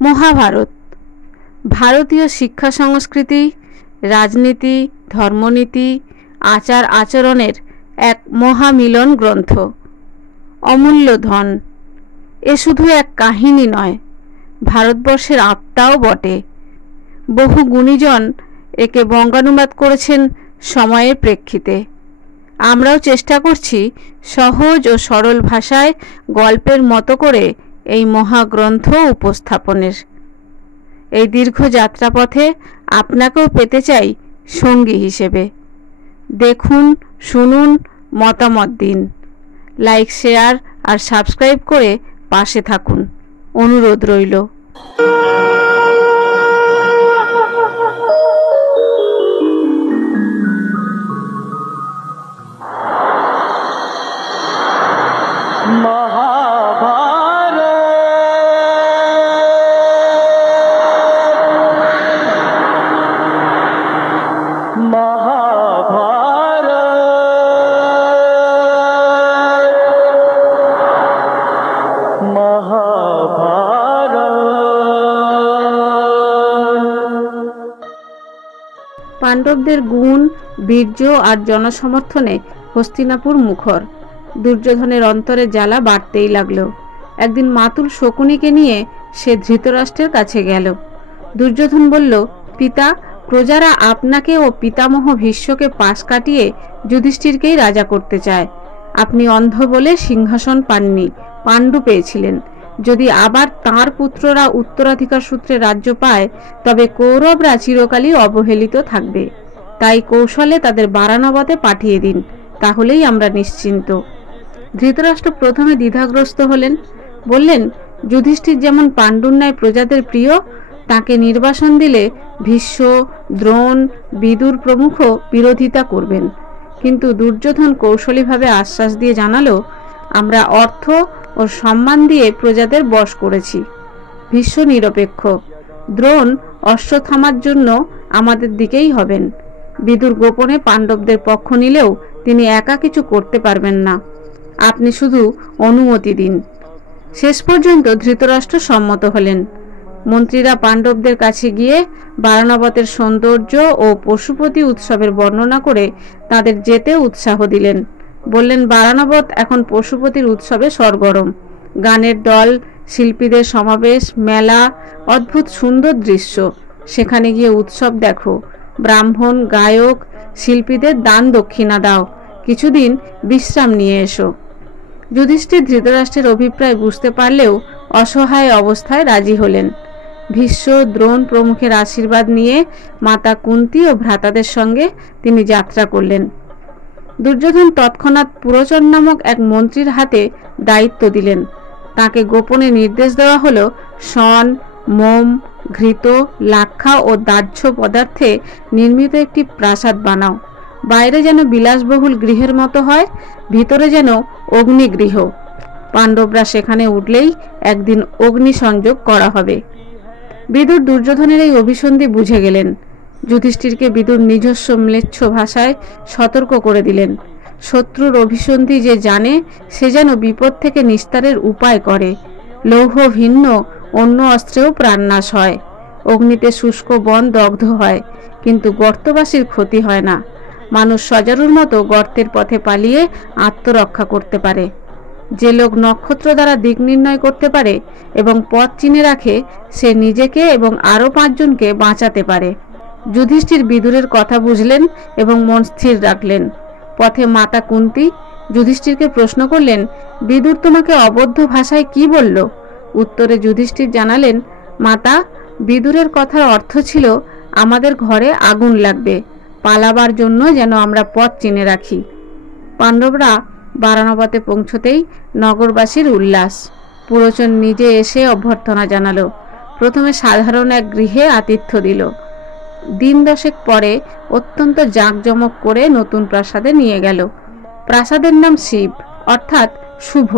মহাভারত ভারতীয় শিক্ষা সংস্কৃতি, রাজনীতি, ধর্মনীতি, আচার আচরণের এক মহামিলন গ্রন্থ। অমূল্য ধন। এ শুধু এক কাহিনী নয়, ভারতবর্ষের আত্মাও বটে। বহু গুণীজন একে বঙ্গানুবাদ করেছেন সময়ের প্রেক্ষিতে। আমরাও চেষ্টা করছি সহজ ও সরল ভাষায় গল্পের মতো করে এই মহাগ্রন্থ উপস্থাপনের। এই দীর্ঘ যাত্রাপথে আপনাকেও পেতে চাই সঙ্গী হিসেবে। দেখুন, শুনুন, মতামত দিন। লাইক, শেয়ার আর সাবস্ক্রাইব করে পাশে থাকুন, অনুরোধ রইল। পাণ্ডবদের গুণ, বীর্য আর জনসমর্থনে হস্তিনাপুর মুখর। দুর্যোধনের অন্তরে জ্বালা বাড়তেই লাগলো। একদিন মাতুল শকুনিকে নিয়ে সে ধৃতরাষ্ট্রের কাছে গেল। দুর্যোধন বলল, পিতা, প্রজারা আপনাকে ও পিতামহ ভীষ্মকে পাশ কাটিয়ে যুধিষ্ঠিরকেই রাজা করতে চায়। আপনি অন্ধ বলে সিংহাসন পাননি, পাণ্ডু পেয়েছিলেন। যদি আবার তাঁর পুত্ররা উত্তরাধিকার সূত্রে রাজ্য পায়, তবে কৌরবরা চিরকালই অবহেলিত থাকবে। তাই কৌশলে তাদের বারানবতে পাঠিয়ে দিন, তাহলেই আমরা নিশ্চিন্ত। ধৃতরাষ্ট্র প্রথমে দ্বিধাগ্রস্ত হলেন। বললেন, যুধিষ্ঠির যেমন পাণ্ডুর ন্যায় প্রজাদের প্রিয়, তাকে নির্বাসন দিলে ভীষ্ম, দ্রোণ, বিদুর প্রমুখ বিরোধিতা করবেন। কিন্তু দুর্যোধন কৌশলীভাবে আশ্বাস দিয়ে জানালো, আমরা অর্থ ও সম্মান দিয়ে প্রজাদের বশ করেছি। ভীষ্ম নিরপেক্ষ। দ্রোণ অশ্বত্থামার জন্য আমাদের দিকেই হবেন। বিদুর গোপনে পাণ্ডবদের পক্ষ নিলেও তিনি একা কিছু করতে পারবেন না। আপনি শুধু অনুমতি দিন। শেষ পর্যন্ত ধৃতরাষ্ট্র সম্মত হলেন। মন্ত্রীরা পাণ্ডবদের কাছে গিয়ে বারানবতের সৌন্দর্য ও পশুপতি উৎসবের বর্ণনা করে তাদের যেতে উৎসাহ দিলেন। বললেন, বারানবত এখন পশুপতির উৎসবে সরগরম। গানের দল, শিল্পীদের সমাবেশ, মেলা, অদ্ভুত সুন্দর দৃশ্য। সেখানে গিয়ে উৎসব দেখো। ব্রাহ্মণ, গায়ক, শিল্পীদের দান দক্ষিণা দাও। কিছুদিন বিশ্রাম নিয়ে এসো। যুধিষ্ঠির ধৃতরাষ্ট্রের অভিপ্রায় বুঝতে পারলেও অসহায় অবস্থায় রাজি হলেন। ভীষ্ম, দ্রোণ প্রমুখের আশীর্বাদ নিয়ে মাতা কুন্তী ও ভ্রাতাদের সঙ্গে তিনি যাত্রা করলেন। দুর্যোধন তৎক্ষণাৎ পুরোচন নামক এক মন্ত্রীর হাতে দায়িত্ব দিলেন। তাকে গোপনে নির্দেশ দেওয়া হলো, শন, মোম, ঘৃত, লাক্ষা ও দাহ্য পদার্থে নির্মিত একটি প্রাসাদ বানাও। বাইরে যেন বিলাসবহুল গৃহের মতো হয়, ভিতরে যেন অগ্নিগৃহ। পাণ্ডবরা সেখানে উঠলেই একদিন অগ্নি সংযোগ করা হবে। বিদুর দুর্যোধনের এই অভিসন্ধি বুঝে গেলেন। যুধিষ্ঠিরকে বিদুর নিজস্ব ম্লেচ্ছ ভাষায় সতর্ক করে দিলেন। শত্রুর অভিসন্ধি যে জানে, সে যেন বিপদ থেকে নিস্তারের উপায় করে। লৌহ ভিন্ন অন্য অস্ত্রেও প্রাণনাশ হয়। অগ্নিতে শুষ্ক বন দগ্ধ হয়, কিন্তু গর্তবাসীর ক্ষতি হয় না। মানুষ সজারুর মতো গর্তের পথে পালিয়ে আত্মরক্ষা করতে পারে। যে লোক নক্ষত্র দ্বারা দিক নির্ণয় করতে পারে এবং পথ চিনে রাখে, সে নিজেকে এবং আরও 5 জনকে বাঁচাতে পারে। যুধিষ্ঠির বিদুরের কথা বুঝলেন এবং মন স্থির রাখলেন। পথে মাতা কুন্তী যুধিষ্ঠিরকে প্রশ্ন করলেন, বিদুর তোমাকে অবদ্ধ ভাষায় কি বলল? উত্তরে যুধিষ্ঠির জানালেন, মাতা, বিদুরের কথার অর্থ ছিল আমাদের ঘরে আগুন লাগবে, পালাবার জন্য যেন আমরা পথ চিনে রাখি। পাণ্ডবরা বারানবতে পৌঁছতেই নগরবাসীর উল্লাস। পুরোচন নিজে এসে অভ্যর্থনা জানালো। প্রথমে সাধারণ এক গৃহে আতিথ্য দিল। দিন 10 পরে অত্যন্ত জাঁকজমক করে নতুন প্রাসাদে নিয়ে গেল। প্রাসাদের নাম শিব, অর্থাৎ শুভ,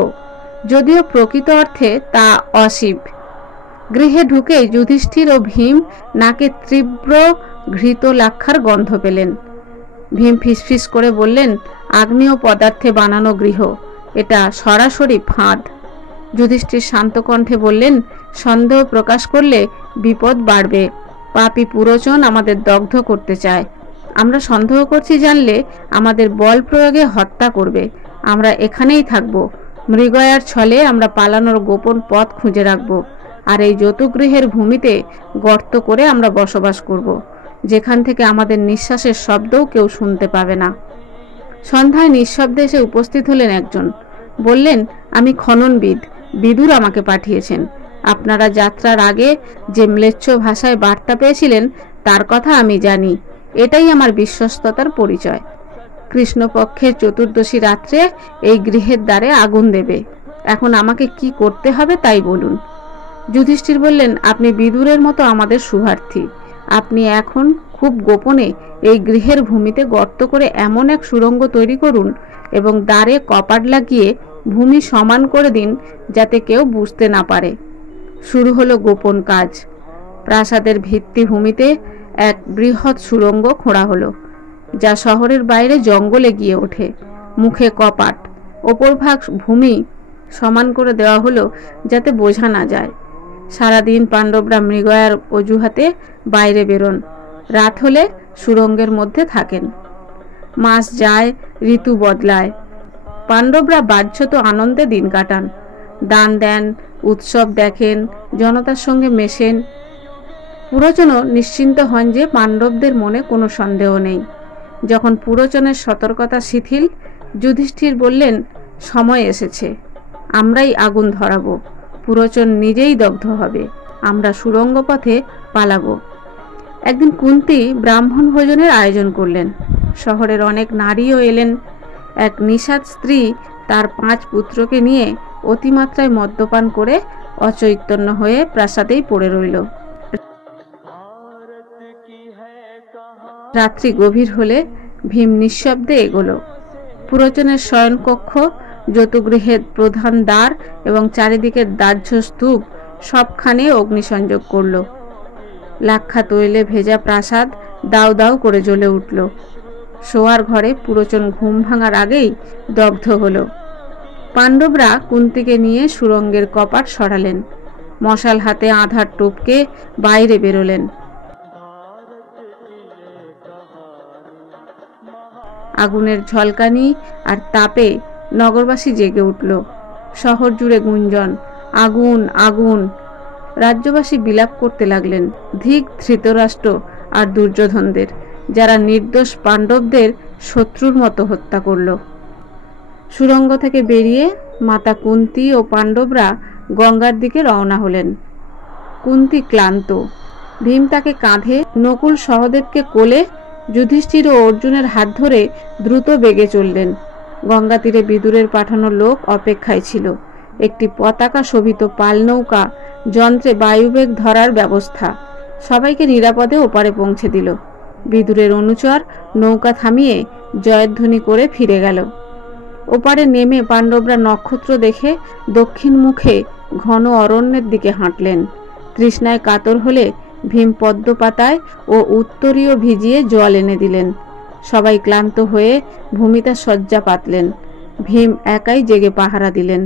যদিও প্রকৃত অর্থে তা অশিব। গৃহে ঢুকেই যুধিষ্ঠির ও ভীম নাকে তীব্র ঘৃত লাক্ষার গন্ধ পেলেন। ভীম ফিসফিস করে বললেন, আগ্নেয় পদার্থে বানানো গৃহ, এটা সরাসরি ফাঁদ। যুধিষ্ঠির শান্ত কণ্ঠে বললেন, সন্দেহ প্রকাশ করলে বিপদ বাড়বে। পাপী পুরোচন আমাদের দগ্ধ করতে চায়। আমরা সন্দেহ করছি জানলে আমাদের বল প্রয়োগে হত্যা করবে। আমরা এখানেই থাকব। মৃগয়ার ছলে আমরা পালানোর গোপন পথ খুঁজে রাখব। আর এই যতুগৃহের ভূমিতে গর্ত করে আমরা বসবাস করব, যেখান থেকে আমাদের নিঃশ্বাসের শব্দও কেউ শুনতে পাবে না। সন্ধ্যায় নিঃশব্দে এসে উপস্থিত হলেন একজন। বললেন, আমি খননবিদ, বিদুর আমাকে পাঠিয়েছেন। আপনারা যাত্রার আগে যে ম্লেচ্ছ ভাষায় বার্তা পেয়েছিলেন তার কথা আমি জানি। এটাই আমার বিশ্বস্ততার পরিচয়। কৃষ্ণপক্ষের চতুর্দশী রাত্রে এই গৃহের দ্বারে আগুন দেবে। এখন আমাকে কি করতে হবে তাই বলুন। যুধিষ্ঠির বললেন, আপনি বিদুরের মতো আমাদের শুভার্থী। আপনি এখন খুব গোপনে এই গৃহের ভূমিতে গর্ত করে এমন এক সুড়ঙ্গ তৈরি করুন এবং দ্বারে কপাট লাগিয়ে ভূমি সমান করে দিন যাতে কেউ বুঝতে না পারে। শুরু হলো গোপন কাজ। প্রাসাদের ভিত্তিভূমিতে এক বৃহৎ সুড়ঙ্গ খোঁড়া হলো, যা শহরের বাইরে জঙ্গলে গিয়ে ওঠে। মুখে কপাট, ওপর ভাগ ভূমি সমান করে দেওয়া হলো যাতে বোঝা না যায়। সারাদিন পাণ্ডবরা মৃগয়ার অজুহাতে বাইরে বেরোন, রাত হলে সুড়ঙ্গের মধ্যে থাকেন। মাস যায়, ঋতু বদলায়। পাণ্ডবরা বাহ্যত আনন্দে দিন কাটান, দান দেন, উৎসব দেখেন, জনতার সঙ্গে মেশেন। পুরোচনও নিশ্চিন্ত হন যে পাণ্ডবদের মনে কোনো সন্দেহ নেই। যখন পুরোচনের সতর্কতা শিথিল, যুধিষ্ঠির বললেন, সময় এসেছে, আমরাই আগুন ধরাবো। পুরোচন নিজেই দগ্ধ হবে, আমরা সুড়ঙ্গ পথে পালাবো। একদিন কুন্তী ব্রাহ্মণ ভোজনের আয়োজন করলেন। শহরের অনেক নারীও এলেন। এক নিষাদ স্ত্রী তার 5 পুত্রকে নিয়ে অতিমাত্রায় মদ্যপান করে অচৈতন্য হয়ে প্রাসাদেই পড়ে রইল। রাত্রি গভীর হলে ভীম নিঃশব্দে এগোলো। পুরোচনের শয়নকক্ষ, যতুগৃহের প্রধান দ্বার এবং চারিদিকের দাহ্য স্তূপ সবখানে অগ্নিসংযোগ করল। লাক্ষা তৈলে ভেজা প্রাসাদ দাউ দাউ করে জ্বলে উঠল। শোয়ার ঘরে পুরোচন ঘুম ভাঙার আগেই দগ্ধ হলো। পাণ্ডবরা কুন্তীকে নিয়ে সুড়ঙ্গের কপাট সরালেন। মশাল হাতে আধার টপকে বাইরে বেরোলেন। আগুনের ঝলকানি আর তাপে নগরবাসী জেগে উঠল। শহর জুড়ে গুঞ্জন, আগুন আগুন। রাজ্যবাসী বিলাপ করতে লাগলেন, ধিক ধৃতরাষ্ট্র আর দুর্যোধনদের, যারা নির্দোষ পাণ্ডবদের শত্রুর মতো হত্যা করল। সুড়ঙ্গ থেকে বেরিয়ে মাতা কুন্তী ও পাণ্ডবরা গঙ্গার দিকে রওনা হলেন। কুন্তী ক্লান্ত, ভীম তাকে কাঁধে, নকুল সহদেবকে কোলে, যুধিষ্ঠির ও অর্জুনের হাত ধরে দ্রুত বেগে চললেন। গঙ্গা তীরে বিদুরের পাঠানো লোক অপেক্ষায় ছিল। একটি পতাকা শোভিত পাল নৌকা, যন্ত্রে বায়ুবেগ ধরার ব্যবস্থা, সবাইকে নিরাপদে ওপারে পৌঁছে দিল। বিদুরের অনুচর নৌকা থামিয়ে জয়ধ্বনি করে ফিরে গেল। ওপারে নেমে পাণ্ডবরা নক্ষত্র দেখে দক্ষিণ মুখে ঘন অরণ্যের দিকে হাঁটলেন। তৃষ্ণায় কাতর হলে ভীম পদ্মপাতায় ও উত্তরীয় ভিজিয়ে জল এনে দিলেন। সবাই ক্লান্ত হয়ে ভূমিতে শয্যা পাতলেন। ভীম একাই জেগে পাহারা দিলেন।